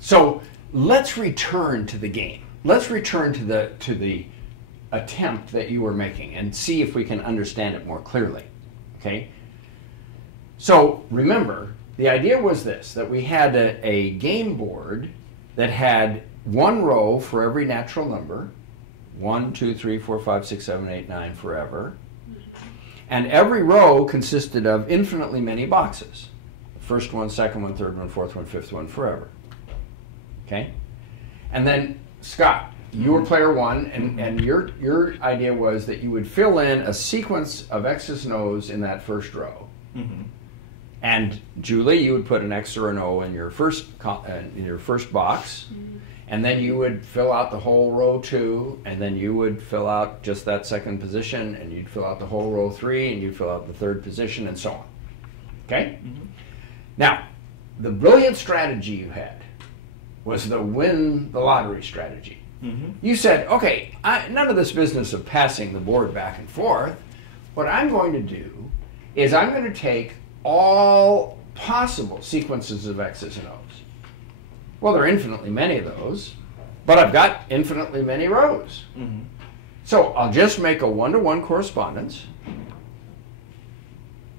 So let's return to the game. Let's return to the attempt that you were making and see if we can understand it more clearly. Okay? So remember, the idea was this, that we had a game board that had one row for every natural number, 1, 2, 3, 4, 5, 6, 7, 8, 9, forever. And every row consisted of infinitely many boxes. First one, second one, third one, fourth one, fifth one, forever. Okay? And then, Scott, you were player one, and your idea was that you would fill in a sequence of X's and O's in that first row. Mm-hmm. And Julie, you would put an X or an O in your first box, mm-hmm. and then you would fill out the whole row 2, and then you would fill out just that second position, and you'd fill out the whole row 3, and you'd fill out the third position, and so on. Okay? Mm-hmm. Now, the brilliant strategy you had was the win the lottery strategy. Mm-hmm. You said, okay, none of this business of passing the board back and forth. What I'm going to do is I'm going to take all possible sequences of X's and O's. Well, there are infinitely many of those, but I've got infinitely many rows. Mm-hmm. So I'll just make a one-to-one correspondence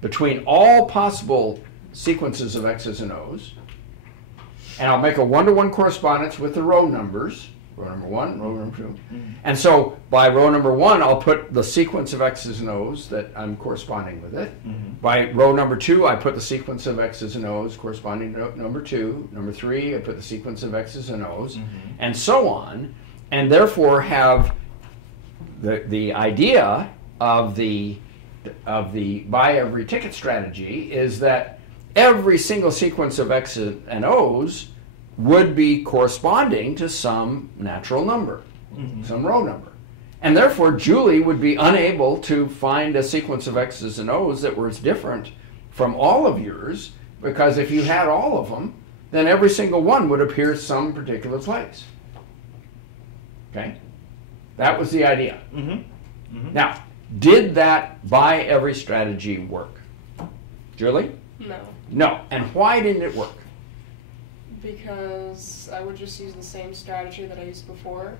between all possible sequences of X's and O's, and I'll make a one-to-one correspondence with the row numbers, row number 1, row number 2. Mm-hmm. And so by row number 1, I'll put the sequence of X's and O's that I'm corresponding with it. Mm-hmm. By row number 2, I put the sequence of X's and O's corresponding to number 2. Number 3, I put the sequence of X's and O's, mm-hmm. and so on, and therefore have the idea of the buy every ticket strategy is that every single sequence of X's and O's would be corresponding to some natural number, mm-hmm. some row number. And therefore, Julie would be unable to find a sequence of X's and O's that was different from all of yours, because if you had all of them, then every single one would appear some particular place. Okay? That was the idea. Mm-hmm. Mm-hmm. Now, did that buy every strategy work? Julie? No. No. And why didn't it work? Because I would just use the same strategy that I used before,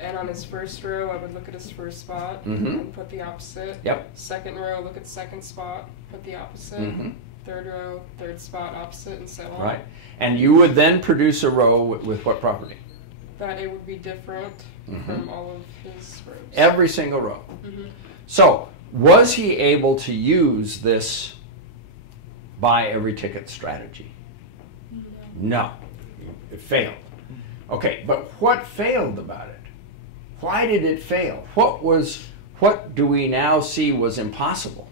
and on his first row I would look at his first spot, mm-hmm. and put the opposite. Yep. Second row, look at the second spot, put the opposite. Mm-hmm. Third row, third spot, opposite, and so on. Right. And you would then produce a row with what property? That it would be different mm-hmm. from all of his rows. Every single row. Mm-hmm. So, was he able to use this buy every ticket strategy? No, it failed. Okay, but what failed about it? Why did it fail? What do we now see was impossible?